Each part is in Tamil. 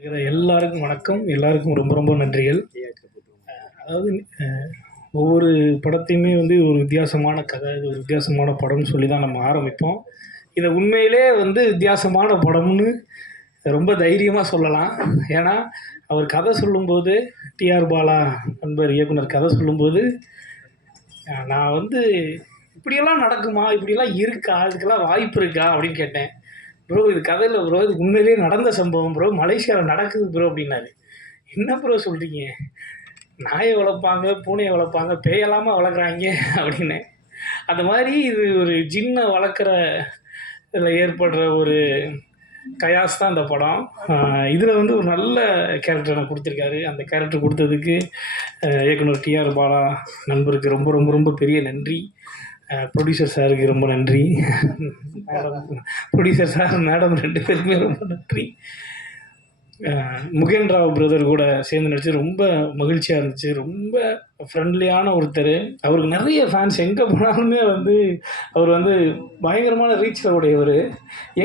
எல்லாருக்கும் வணக்கம். எல்லாருக்கும் ரொம்ப ரொம்ப நன்றிகள். அதாவது ஒவ்வொரு படத்தையுமே வந்து ஒரு வித்தியாசமான கதை, இது ஒரு வித்தியாசமான படம்னு சொல்லி தான் நம்ம ஆரம்பிப்போம். இதை உண்மையிலே வந்து வித்தியாசமான படம்னு ரொம்ப தைரியமாக சொல்லலாம். ஏன்னா அவர் கதை சொல்லும்போது, டிஆர் பாலா நண்பர் இயக்குனர் கதை சொல்லும்போது, நான் வந்து இப்படியெல்லாம் நடக்குமா, இப்படியெல்லாம் இருக்கா, இதுக்கெல்லாம் வாய்ப்பு இருக்கா அப்படின்னு கேட்டேன். ப்ரோ இது கதையில் ப்ரோ, இது உண்மையிலேயே நடந்த சம்பவம் ப்ரோ, மலேசியாவில் நடக்குது ப்ரோ அப்படின்னாரு. என்ன ப்ரோ சொல்கிறீங்க, நாயை வளர்ப்பாங்க, பூனையை வளர்ப்பாங்க, பேயெல்லாமா வளர்க்குறாங்க அப்படின்னு. அந்த மாதிரி இது ஒரு ஜின்னை வளர்க்குற இதில் ஏற்படுற ஒரு கயாஸ் தான் இந்த படம். இதில் வந்து ஒரு நல்ல கேரக்டர் எனக்கு கொடுத்துருக்காரு. அந்த கேரக்டர் கொடுத்ததுக்கு இயக்குனர் டிஆர் பாலா நண்பருக்கு ரொம்ப ரொம்ப ரொம்ப பெரிய நன்றி. ப்ரொடியூசர் சாருக்கு ரொம்ப நன்றி. மேடம், ப்ரொடியூசர் சார், மேடம் 2 பேருக்குமே ரொம்ப நன்றி. முகேன் ராவ் பிரதர் கூட சேர்ந்து நடிச்சு ரொம்ப மகிழ்ச்சியாக இருந்துச்சு. ரொம்ப ஃப்ரெண்ட்லியான ஒருத்தர். அவருக்கு நிறைய ஃபேன்ஸ். எங்கே போனாலுமே வந்து அவர் வந்து பயங்கரமான ரீச்சில் உடையவர்.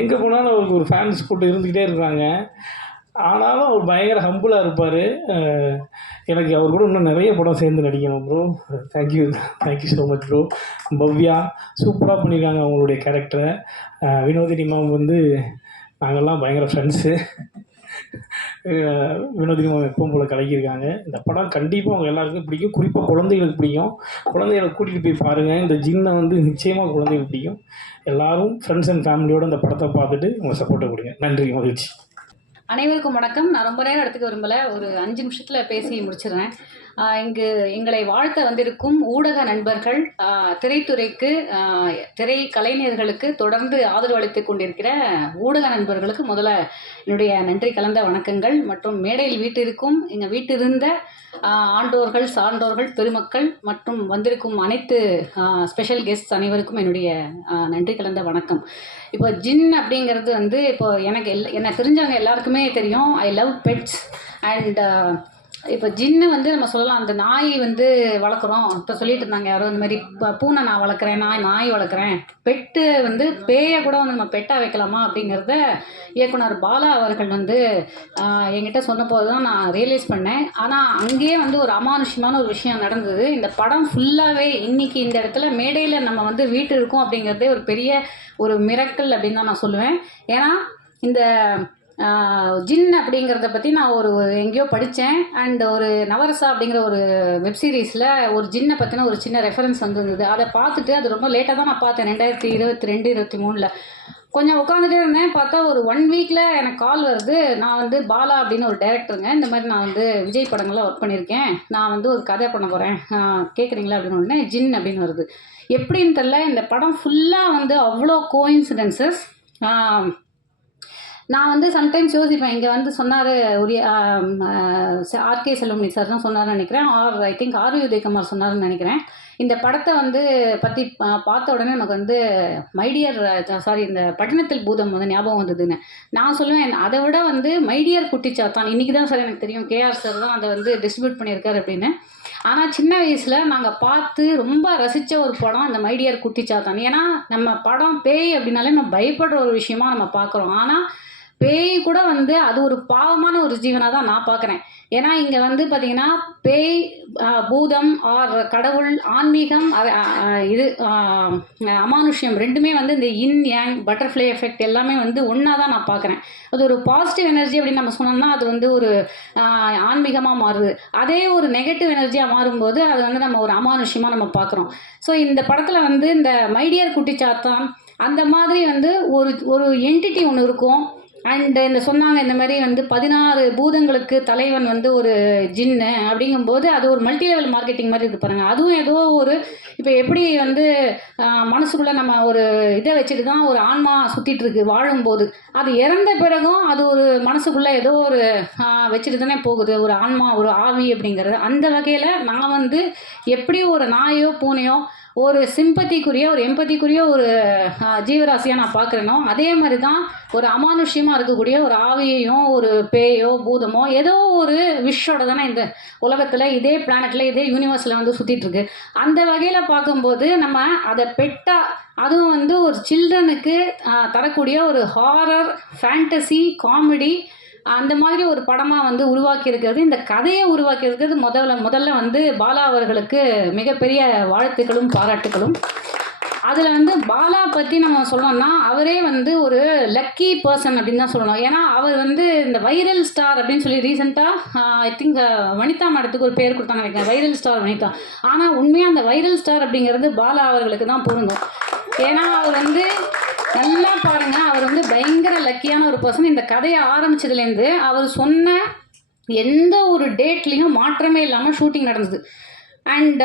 எங்கே போனாலும் அவருக்கு ஒரு ஃபேன்ஸ் கூட்டம் இருந்துக்கிட்டே இருக்காங்க. ஆனாலும் அவர் பயங்கர ஹம்புளாக இருப்பார். எனக்கு அவர் கூட இன்னும் நிறைய படம் சேர்ந்து நடிக்கணும் bro. Thank you so much bro. Bhavya சூப்பராக பண்ணியிருக்காங்க அவங்களுடைய கேரக்டரை. வினோதினி மேம் வந்து நாங்கள்லாம் பயங்கர ஃப்ரெண்ட்ஸு. வினோதினி மேம் எப்பவும் போல் கலக்கியிருக்காங்க. இந்த படம் கண்டிப்பாக அவங்க எல்லாருக்கும் பிடிக்கும். குறிப்பாக குழந்தைகளுக்கு பிடிக்கும். குழந்தைகளை கூட்டிகிட்டு போய் பாருங்கள். இந்த ஜின்னை வந்து நிச்சயமாக குழந்தைகளுக்கு பிடிக்கும். எல்லோரும் ஃப்ரெண்ட்ஸ் அண்ட் ஃபேமிலியோடு இந்த படத்தை பார்த்துட்டு உங்கள் சப்போர்ட்டை கொடுங்க. நன்றி, மகிழ்ச்சி. அனைவருக்கும் வணக்கம். நான் ரொம்ப நேரம் எடுத்துக்க விரும்பலை, ஒரு 5 நிமிஷத்தில் பேசி முடிச்சிடுறேன். இங்கு எங்களை வாழ்த்த வந்திருக்கும் ஊடக நண்பர்கள், திரைத்துறைக்கு, திரை கலைஞர்களுக்கு தொடர்ந்து ஆதரவு அளித்து கொண்டிருக்கிற ஊடக நண்பர்களுக்கு முதல்ல என்னுடைய நன்றி கலந்த வணக்கங்கள். மற்றும் மேடையில் வீட்டிற்கும் எங்கள் வீட்டிருந்த ஆண்டோர்கள், சான்றோர்கள், பெருமக்கள் மற்றும் வந்திருக்கும் அனைத்து ஸ்பெஷல் கெஸ்ட்ஸ் அனைவருக்கும் என்னுடைய நன்றி கலந்த வணக்கம். இப்போ ஜின் அப்படிங்கிறது வந்து இப்போ என்னை தெரிஞ்சவங்க எல்லாருக்குமே தெரியும். I love pets. அண்ட் இப்போ ஜின்னு வந்து நம்ம சொல்லலாம், அந்த நாய் வந்து வளர்க்குறோம். இப்போ சொல்லிட்டு இருந்தாங்க யாரோ இந்த மாதிரி பூனை நான் வளர்க்குறேன், நாய் வளர்க்குறேன். பெட்டு வந்து பேயை கூட வந்து நம்ம பெட்டாக வைக்கலாமா அப்படிங்கிறத இயக்குனர் பாலா அவர்கள் வந்து என்கிட்ட சொன்னபோது தான் நான் ரியலைஸ் பண்ணேன். ஆனால் அங்கேயே வந்து ஒரு அமானுஷ்யமான ஒரு விஷயம் நடந்தது. இந்த படம் ஃபுல்லாகவே இன்றைக்கி இந்த இடத்துல மேடையில் நம்ம வந்து வீட்டு இருக்கோம் அப்படிங்கிறதே ஒரு பெரிய ஒரு மிரக்கல் அப்படின்னு தான் நான் சொல்லுவேன். ஏன்னா இந்த ஜின் அப்படிங்கிறத பற்றி நான் எங்கேயோ படித்தேன். அண்ட் ஒரு நவரசா அப்படிங்கிற ஒரு வெப்சீரிஸில் ஒரு ஜின்னை பற்றின ஒரு சின்ன ரெஃபரன்ஸ் வந்துருந்தது. அதை பார்த்துட்டு அது ரொம்ப லேட்டாக தான் நான் பார்த்தேன். 2022, 23 கொஞ்சம் உட்காந்துட்டே இருந்தேன். பார்த்தா ஒரு 1 வீக்கில் எனக்கு கால் வருது. நான் வந்து பாலா அப்படின்னு ஒரு டைரக்டருங்க, இந்த மாதிரி நான் வந்து விஜய் படங்கள்லாம் ஒர்க் பண்ணியிருக்கேன், நான் வந்து ஒரு கதை பண்ண போகிறேன், கேட்குறீங்களா அப்படின்னு உடனே ஜின் அப்படின்னு வருது. எப்படின்னு தெரில, இந்த படம் ஃபுல்லாக வந்து அவ்வளோ கோஇன்சிடென்சஸ். நான் வந்து சம்டைம்ஸ் யோசிப்பேன், இங்கே வந்து சொன்னார் ஒரு ஆர்கே செல்வமணி சார் தான் சொன்னார்னு நினைக்கிறேன், ஐ திங்க் ஆர்வி உதயகுமார் சொன்னார்னு நினைக்கிறேன். இந்த படத்தை வந்து பற்றி பார்த்த உடனே நமக்கு வந்து மைடியர் இந்த பட்டணத்தில் பூதம் வந்து ஞாபகம் வந்ததுன்னு நான் சொல்லுவேன். அதை விட வந்து மைடியர் குட்டிச்சாத்தான் இன்றைக்கி தான் சார் எனக்கு தெரியும், கேஆர் சார் தான் அதை வந்து டிஸ்ட்ரிபியூட் பண்ணியிருக்காரு அப்படின்னு. ஆனால் சின்ன வயசில் நாங்கள் பார்த்து ரொம்ப ரசித்த ஒரு படம் அந்த மைடியர் குட்டிச்சாத்தான். ஏன்னா நம்ம படம் பேய் அப்படின்னாலே நம்ம பயப்படுற ஒரு விஷயமா நம்ம பார்க்குறோம். ஆனால் பேய் கூட வந்து அது ஒரு பாவமான ஒரு ஜீவனாக தான் நான் பார்க்குறேன். ஏன்னா இங்கே வந்து பார்த்திங்கன்னா பேய், பூதம், ஆர் கடவுள், ஆன்மீகம், இது அமானுஷ்யம் ரெண்டுமே வந்து இந்த இன் யாங் பட்டர்ஃப்ளை எஃபெக்ட் எல்லாமே வந்து ஒன்றா தான் நான் பார்க்குறேன். அது ஒரு பாசிட்டிவ் எனர்ஜி அப்படின்னு நம்ம சொன்னோம்னா அது வந்து ஒரு ஆன்மீகமாக மாறுது. அதே ஒரு நெகட்டிவ் எனர்ஜியாக மாறும்போது அது வந்து நம்ம ஒரு அமானுஷ்யமாக நம்ம பார்க்குறோம். ஸோ இந்த படத்தில் வந்து இந்த மைடியர் குட்டிச்சாத்தான் அந்த மாதிரி வந்து ஒரு என்டிட்டி ஒன்று இருக்கும். அண்டு இந்த சொன்னாங்க இந்த மாதிரி வந்து 16 பூதங்களுக்கு தலைவன் வந்து ஒரு ஜின்னு அப்படிங்கும்போது அது ஒரு மல்டி லெவல் மார்க்கெட்டிங் மாதிரி இருக்குது பாருங்கள். அதுவும் ஏதோ ஒரு இப்போ எப்படி வந்து மனசுக்குள்ளே நம்ம ஒரு இதை வச்சுட்டு தான் ஒரு ஆன்மா சுற்றிட்டு இருக்கு வாழும்போது, அது இறந்த பிறகும் அது ஒரு மனசுக்குள்ளே ஏதோ ஒரு வச்சுட்டு தானே போகுது ஒரு ஆன்மா, ஒரு ஆவி அப்படிங்கிறது. அந்த வகையில் நான் வந்து எப்படி ஒரு நாயோ பூனையோ ஒரு சிம்பத்திக்குரிய ஒரு எம்பத்திக்குரிய ஒரு ஜீவராசியாக நான் பார்க்குறேனோ அதே மாதிரி தான் ஒரு அமானுஷ்யமாக இருக்கக்கூடிய ஒரு ஆவியையும் ஒரு பேயோ பூதமோ ஏதோ ஒரு விஷோட தானே இந்த உலகத்தில் இதே பிளானட்டில் இதே யூனிவர்ஸில் வந்து சுற்றிட்டுருக்கு. அந்த வகையில் பார்க்கும்போது நம்ம அதை அதுவும் வந்து ஒரு சில்ட்ரனுக்கு தரக்கூடிய ஒரு ஹாரர், ஃபேண்டசி, காமெடி, அந்த மாதிரி ஒரு படமாக வந்து உருவாக்கி இருக்கிறது, இந்த கதையை உருவாக்கி இருக்கிறது முதல்ல வந்து பாலா அவர்களுக்கு மிகப்பெரிய வாழ்த்துக்களும் பாராட்டுகளும். அதில் வந்து பாலா பற்றி நம்ம சொல்லணும்னா அவரே வந்து ஒரு லக்கி பர்சன் அப்படின்னு தான் சொல்லணும். ஏன்னா அவர் வந்து இந்த வைரல் ஸ்டார் அப்படின்னு சொல்லி ரீசெண்டாக ஐ திங்க் வனிதா மேடத்துக்கு ஒரு பேர் கொடுத்தாங்க நினைக்கிறேன், வைரல் ஸ்டார் வனிதா. ஆனால் உண்மையாக அந்த வைரல் ஸ்டார் அப்படிங்கிறது பாலா அவர்களுக்கு தான் பொருந்தும். ஏன்னா அவர் வந்து நல்லா பாருங்க, அவர் வந்து பயங்கர லக்கியான ஒரு பர்சன். இந்த கதையை ஆரம்பிச்சதுலேருந்து அவர் சொன்ன எந்த ஒரு டேட்லேயும் மாற்றமே இல்லாமல் ஷூட்டிங் நடந்தது. அண்ட்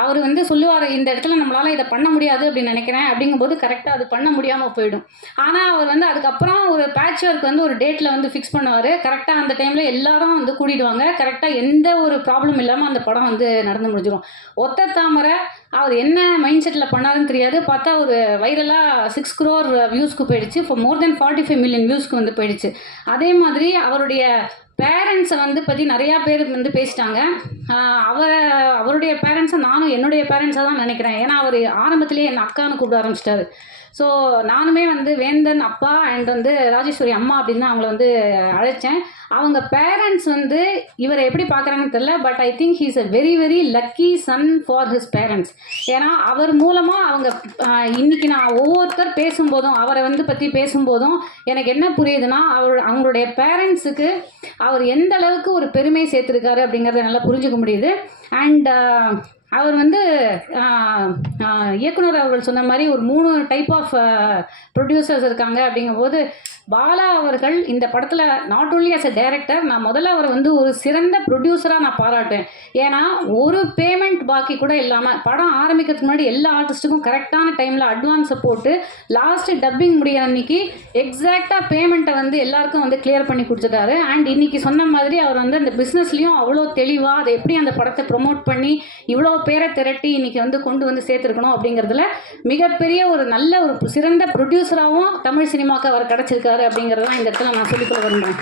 அவர் வந்து சொல்லுவார், இந்த இடத்துல நம்மளால் இதை பண்ண முடியாது அப்படின்னு நினைக்கிறேன் அப்படிங்கும்போது கரெக்டாக அது பண்ண முடியாமல் போயிடும். ஆனால் அவர் வந்து அதுக்கப்புறம் ஒரு பேட்ச் ஒர்க் வந்து ஒரு டேட்டில் வந்து ஃபிக்ஸ் பண்ணுவார். கரெக்டாக அந்த டைமில் எல்லாரும் வந்து கூட்டிடுவாங்க. கரெக்டாக எந்த ஒரு ப்ராப்ளம் இல்லாமல் அந்த படம் வந்து நடந்து முடிஞ்சிடும். ஒத்த தாமரை அவர் என்ன மைண்ட் செட்டில் பண்ணாருன்னு தெரியாது. பார்த்தா ஒரு வைரலாக 6 crore வியூஸ்க்கு போயிடுச்சு. ஃபார் மோர் தென் 45 million வியூஸ்க்கு வந்து போயிடுச்சு. அதே மாதிரி அவருடைய பேரண்ட்ஸை வந்து பற்றி நிறையா பேர் வந்து பேசிட்டாங்க. அவருடைய பேரண்ட்ஸை நானும் என்னுடைய பேரண்ட்ஸாக தான் நினைக்கிறேன். ஏன்னா அவர் ஆரம்பத்திலேயே என் அக்கான்னு கூப்பிட ஆரம்பிச்சிட்டாரு. ஸோ நானுமே வந்து வேந்தன் அப்பா அண்ட் வந்து ராஜேஸ்வரி அம்மா அப்படின்னு தான் அவங்கள வந்து அழைச்சேன். அவங்க பேரண்ட்ஸ் வந்து இவரை எப்படி பார்க்குறாங்கன்னு தெரியல, but I think he's a very very lucky son for his parents. ஏன்னா அவர் மூலமாக அவங்க இன்றைக்கி நான் ஒவ்வொருத்தர் பேசும்போதும் அவரை வந்து பற்றி பேசும்போதும் எனக்கு என்ன புரியுதுன்னா, அவங்களுடைய பேரண்ட்ஸுக்கு அவர் எந்த அளவுக்கு ஒரு பெருமை சேர்த்துருக்காரு அப்படிங்கிறத நல்லா புரிஞ்சுக்க முடியுது. அண்ட் அவர் வந்து இயக்குனர் அவர்கள் சொன்ன மாதிரி ஒரு 3 டைப் ஆஃப் ப்ரொடியூசர்ஸ் இருக்காங்க. அப்படிங்கும்போது பாலா அவர்கள் இந்த படத்தில் not only as a director, நான் முதல்ல அவரை வந்து ஒரு சிறந்த ப்ரொடியூசராக நான் பாராட்டேன். ஏன்னா ஒரு பேமெண்ட் பாக்கி கூட இல்லாமல் படம் ஆரம்பிக்கிறதுக்கு முன்னாடி எல்லா ஆர்டிஸ்ட்டுக்கும் கரெக்டான டைமில் அட்வான்ஸை போட்டு லாஸ்ட்டு டப்பிங் முடிகிற அன்றைக்கி எக்ஸாக்டாக பேமெண்ட்டை வந்து எல்லாருக்கும் வந்து கிளியர் பண்ணி கொடுத்துட்டாரு. அண்ட் இன்றைக்கி சொன்ன மாதிரி அவர் வந்து அந்த பிஸ்னஸ்லேயும் அவ்வளோ தெளிவாக அதை எப்படி அந்த படத்தை ப்ரொமோட் பண்ணி இவ்வளோ பேரை திரட்டி இன்றைக்கி வந்து கொண்டு வந்து சேர்த்துருக்கணும் அப்படிங்கிறதுல மிகப்பெரிய ஒரு நல்ல ஒரு சிறந்த ப்ரொடியூசராகவும் தமிழ் சினிமாவுக்கு அவர் கிடச்சிருக்காரு அப்படிங்கிறதான் இந்த இடத்துல நான் சொல்லிக்கொள்ள விரும்புகிறேன்.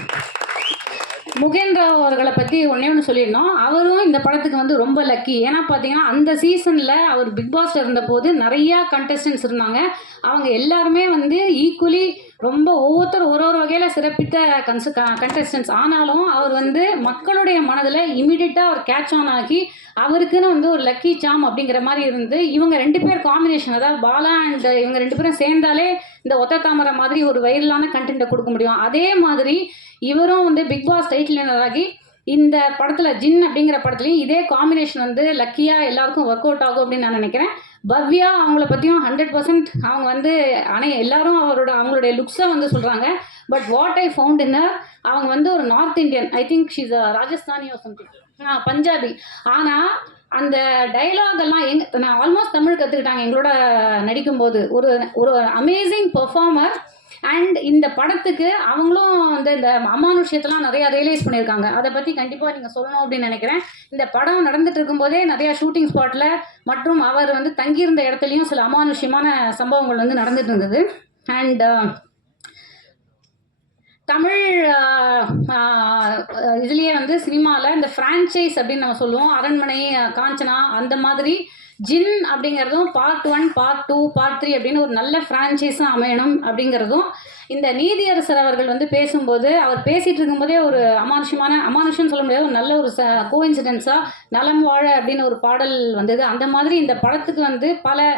முகேந்திரா அவர்களை பற்றி ஒன்று சொல்லியிருந்தோம். அவரும் இந்த படத்துக்கு வந்து ரொம்ப லக்கி. ஏன்னா பார்த்தீங்கன்னா அந்த சீசனில் அவர் பிக் பாஸில் இருந்தபோது நிறையா கண்டஸ்டன்ஸ் இருந்தாங்க. அவங்க எல்லாருமே வந்து ஈக்குவலி ரொம்ப ஒவ்வொருத்தரும் ஒரு வகையில் சிறப்பித்த கண்டஸ்டன்ஸ். ஆனாலும் அவர் வந்து மக்களுடைய மனதில் இமீடியட்டாக அவர் கேட்ச் ஆன் ஆகி அவருக்குன்னு வந்து ஒரு லக்கி சாம் அப்படிங்கிற மாதிரி இருந்து இவங்க 2 பேர் காம்பினேஷன், அதாவது பாலா அண்ட் இவங்க 2 பேரும் சேர்ந்தாலே இந்த ஒத்த தாமரை மாதிரி ஒரு வைரலான கண்டென்ட்டை கொடுக்க முடியும். அதே மாதிரி இவரும் வந்து பிக் பாஸ் டைட்டில் வின்னர் ஆகி இந்த படத்தில் ஜின் அப்படிங்கிற படத்துலையும் இதே காம்பினேஷன் வந்து லக்கியாக எல்லாருக்கும் ஒர்க் அவுட் ஆகும் அப்படின்னு நான் நினைக்கிறேன். பவ்யா அவங்கள பற்றியும் 100% அவங்க வந்து எல்லாரும் அவங்களுடைய லுக்ஸை வந்து சொல்கிறாங்க. But what I found in அவங்க வந்து ஒரு north Indian, I think she's Rajasthani or something, Punjabi. ஆனால் அந்த டைலாக் எல்லாம் நான் ஆல்மோஸ்ட் தமிழ் கற்றுக்கிட்டாங்க எங்களோட நடிக்கும்போது. ஒரு அமேசிங் பெர்ஃபார்மர். அண்ட் இந்த படத்துக்கு அவங்களும் வந்து இந்த அமானுஷ்யத்தெல்லாம் நிறையா ரியலைஸ் பண்ணியிருக்காங்க. அதை பற்றி கண்டிப்பாக நீங்கள் சொல்லணும் அப்படின்னு நினைக்கிறேன். இந்த படம் நடந்துட்டு இருக்கும்போதே நிறையா ஷூட்டிங் ஸ்பாட்டில் மற்றும் அவர் வந்து தங்கியிருந்த இடத்துலையும் சில அமானுஷ்யமான சம்பவங்கள் வந்து நடந்துட்டு இருந்தது. அண்ட் தமிழ் இதுலேயே வந்து சினிமாவில் இந்த ஃப்ரான்ச்சைஸ் அப்படின்னு நம்ம சொல்லுவோம், அரண்மனை, காஞ்சனா, அந்த மாதிரி ஜின் அப்படிங்கிறதும் பார்ட் 1, பார்ட் 2, பார்ட் 3 அப்படின்னு ஒரு நல்ல ஃப்ரான்ச்சைஸாக அமையணும் அப்படிங்கிறதும் இந்த நீதியரசர் அவர்கள் வந்து பேசும்போது அவர் பேசிகிட்டு இருக்கும்போதே ஒரு அமானுஷ்யம்னு சொல்ல முடியாது, ஒரு நல்ல ஒரு கோஇன்சிடென்ஸாக நலம் வாழ அப்படின்னு ஒரு பாடல் வந்தது. அந்த மாதிரி இந்த படத்துக்கு வந்து பல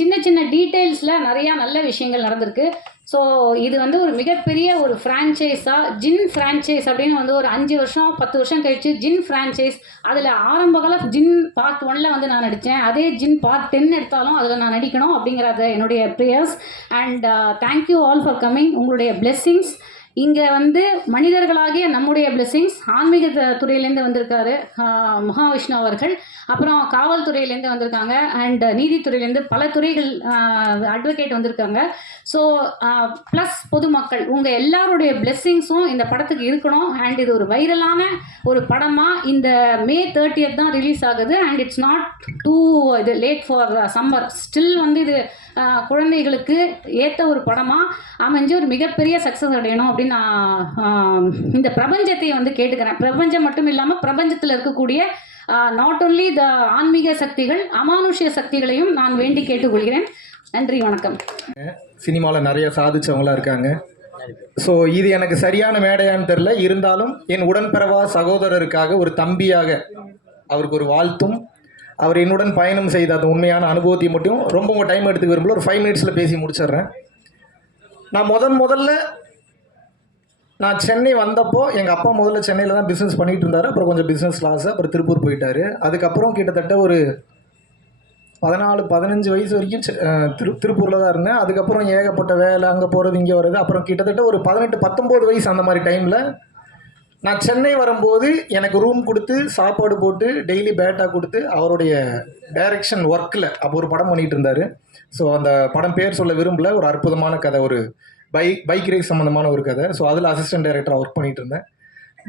சின்ன சின்ன டீட்டெயில்ஸில் நிறையா நல்ல விஷயங்கள் நடந்திருக்கு. ஸோ இது வந்து ஒரு மிகப்பெரிய ஒரு ஃப்ரான்ச்சைஸாக ஜின் ஃப்ரான்ச்சைஸ் அப்படின்னு வந்து ஒரு 5 வருஷம் 10 வருஷம் கழிச்சு ஜின் ஃப்ரான்ச்சைஸ், அதில் ஆரம்பகால ஜின் பார்ட் 1ல் வந்து நான் நடித்தேன். அதே ஜின் பார்ட் 10 எடுத்தாலும் அதில் நான் நடிக்கணும் அப்படிங்கிறத என்னுடைய prayers. And thank you all for coming. உங்களுடைய பிளெஸ்ஸிங்ஸ் இங்கே வந்து மனிதர்களாகிய நம்முடைய பிளெஸ்ஸிங்ஸ், ஆன்மீக துறையிலேருந்து வந்திருக்காரு மகாவிஷ்ணு அவர்கள், அப்புறம் காவல்துறையிலேருந்து வந்திருக்காங்க, அண்ட் நீதித்துறையிலேருந்து பல துறைகள் அட்வொகேட் வந்திருக்காங்க. ஸோ ப்ளஸ் பொதுமக்கள் உங்கள் எல்லாருடைய பிளெஸ்ஸிங்ஸும் இந்த படத்துக்கு இருக்கணும். அண்ட் இது ஒரு வைரலான ஒரு படமாக இந்த May 30th தான் ரிலீஸ் ஆகுது. அண்ட் இட்ஸ் நாட் டூ இது லேட் ஃபார் சம்மர். ஸ்டில் வந்து இது குழந்தைகளுக்கு ஏற்ற ஒரு படமாக அமைஞ்சு ஒரு மிகப்பெரிய சக்ஸஸ் அடையணும் அப்படின்னு நான் இந்த பிரபஞ்சத்தை வந்து கேட்டுக்கிறேன். பிரபஞ்சம் மட்டும் இல்லாமல் பிரபஞ்சத்தில் இருக்கக்கூடிய நாட் ஓன்லி த ஆன்மீக சக்திகள், அமானுஷ்ய சக்திகளையும் நான் வேண்டி கேட்டுக்கொள்கிறேன். நன்றி, வணக்கம். சினிமாவில் நிறைய சாதிச்சவங்களாம் இருக்காங்க. ஸோ இது எனக்கு சரியான மேடையான்னு தெரில, இருந்தாலும் என் உடன்பிறவா சகோதரருக்காக ஒரு தம்பியாக அவருக்கு ஒரு வாழ்த்தும், அவர் என்னுடன் பயணம் செய்த அந்த உண்மையான அனுபவத்தை மட்டும் ரொம்ப உங்கள் டைம் எடுத்துக்க விரும்பல, ஒரு 5 மினிட்ஸில் பேசி முடிச்சிடுறேன். நான் முதல்ல நான் சென்னை வந்தப்போ எங்கள் அப்பா முதல்ல சென்னையில் தான் பிஸ்னஸ் பண்ணிகிட்டு இருந்தார். அப்புறம் கொஞ்சம் பிஸ்னஸ் லாஸ், அப்புறம் திருப்பூர் போயிட்டார். அதுக்கப்புறம் கிட்டத்தட்ட ஒரு 14-15 வயசு வரைக்கும் திருப்பூரில் தான் இருந்தேன். அதுக்கப்புறம் ஏகப்பட்ட வேலை, அங்கே போகிறது இங்கே வர்றது. அப்புறம் கிட்டத்தட்ட ஒரு 18-19 வயசு அந்த மாதிரி டைமில் நான் சென்னை வரும்போது எனக்கு ரூம் கொடுத்து சாப்பாடு போட்டு டெய்லி பேட்டா கொடுத்து அவருடைய டைரக்ஷன் ஒர்க்கில் அப்போ ஒரு படம் பண்ணிகிட்டு இருந்தார். ஸோ அந்த படம் பேர் சொல்ல விரும்பல, ஒரு அற்புதமான கதை, ஒரு பைக் ரேஸ் சம்மந்தமான ஒரு கதை. ஸோ அதில் அசிஸ்டன்ட் டைரக்டராக ஒர்க் பண்ணிகிட்டு இருந்தேன்.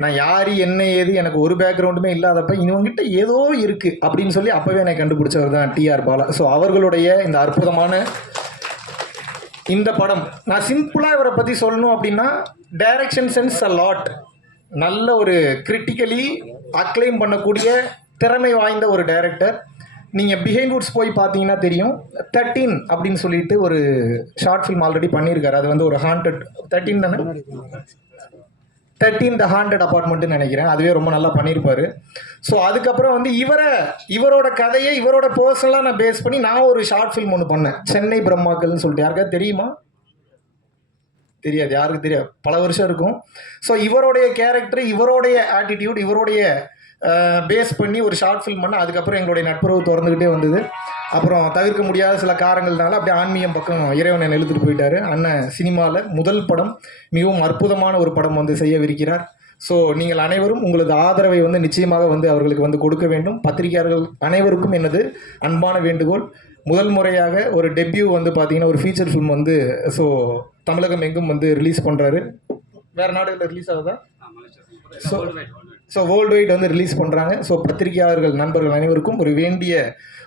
நான் யார் என்ன ஏது எனக்கு ஒரு பேக்ரவுண்டுமே இல்லாதப்ப இவங்ககிட்ட ஏதோ இருக்குது அப்படின்னு சொல்லி அப்போவே எனக்கு கண்டுபிடிச்சவர் தான் டிஆர் பாலா. ஸோ அவர்களுடைய இந்த அற்புதமான இந்த படம், நான் சிம்பிளாக இவரை பற்றி சொல்லணும் அப்படின்னா, டைரக்ஷன் சென்ஸ் அ லாட், நல்ல ஒரு கிரிட்டிக்கலி அக்ளைம் பண்ணக்கூடிய திறமை வாய்ந்த ஒரு டைரக்டர். நீங்கள் பிஹைண்ட் வுட்ஸ் போய் பார்த்தீங்கன்னா தெரியும், 13 அப்படின்னு சொல்லிட்டு ஒரு ஷார்ட் ஃபிலிம் ஆல்ரெடி பண்ணியிருக்காரு. அது வந்து ஒரு ஹாண்டட் 13 தானே, 13 த ஹாண்டட் அப்பார்ட்மெண்ட்டுன்னு நினைக்கிறேன். அதுவே ரொம்ப நல்லா பண்ணியிருப்பார். ஸோ அதுக்கப்புறம் வந்து இவரோட கதையை இவரோட பர்சனலாக நான் பேஸ் பண்ணி நான் ஒரு ஷார்ட் ஃபிலிம் ஒன்று பண்ணேன், சென்னை பிரம்மாக்கள்னு சொல்லிட்டு. யாருக்காவது தெரியுமா? தெரியாது, யாருக்கு தெரியாது, பல வருஷம் இருக்கும். ஸோ இவருடைய கேரக்டர், இவருடைய ஆட்டிடியூட், இவருடைய பேஸ் பண்ணி ஒரு ஷார்ட் ஃபில்ம் பண்ண. அதுக்கப்புறம் எங்களுடைய நட்புறவு திறந்துக்கிட்டே வந்தது. அப்புறம் தவிர்க்க முடியாத சில காரணங்கள்னால அப்படியே ஆன்மீகம் பக்கம் இறைவன் என்னை இழுத்துட்டு போயிட்டார். அண்ணன் சினிமாவில் முதல் படம், மிகவும் அற்புதமான ஒரு படம் வந்து செய்யவிருக்கிறார். ஸோ நீங்கள் அனைவரும் உங்களது ஆதரவை வந்து நிச்சயமாக வந்து அவர்களுக்கு வந்து கொடுக்க வேண்டும். பத்திரிகையாளர்கள் அனைவருக்கும் எனது அன்பான வேண்டுகோள். முதல் முறையாக ஒரு டெபியூ வந்து பார்த்தீங்கன்னா ஒரு ஃபீச்சர் ஃபிலிம் வந்து ஸோ தமிழகம் எங்கும் வந்து ரிலீஸ் பண்ணுறாரு. வேறு நாடுகளில் ரிலீஸ் ஆகுதா? ஸோ வேர்ல்டு வைட் வந்து ரிலீஸ் பண்ணுறாங்க. ஸோ பத்திரிகையாளர்கள் நண்பர்கள் அனைவருக்கும்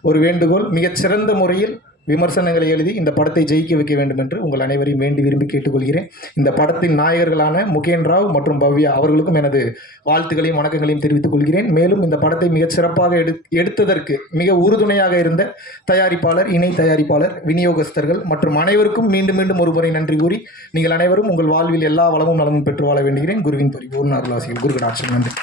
ஒரு வேண்டுகோள், மிகச்சிறந்த முறையில் விமர்சனங்களை எழுதி இந்த படத்தை ஜெயிக்க வைக்க வேண்டும் என்று உங்கள் அனைவரையும் வேண்டி விரும்பி கேட்டுக்கொள்கிறேன். இந்த படத்தின் நாயகர்களான முகேன் ராவ் மற்றும் பவ்யா அவர்களுக்கும் எனது வாழ்த்துக்களையும் வணக்கங்களையும் தெரிவித்துக் கொள்கிறேன். மேலும் இந்த படத்தை மிகச் சிறப்பாக எடுத்ததற்கு மிக உறுதுணையாக இருந்த தயாரிப்பாளர், இணை தயாரிப்பாளர், விநியோகஸ்தர்கள் மற்றும் அனைவருக்கும் மீண்டும் ஒரு முறை நன்றி கூறி, நீங்கள் அனைவரும் உங்கள் வாழ்வில் எல்லா வளமும் நலமும் பெற்று வாழ வேண்டுகிறேன். குருவின் பரிபூர்ண அருளாசிகள். குரு கடாட்சம். நன்றி.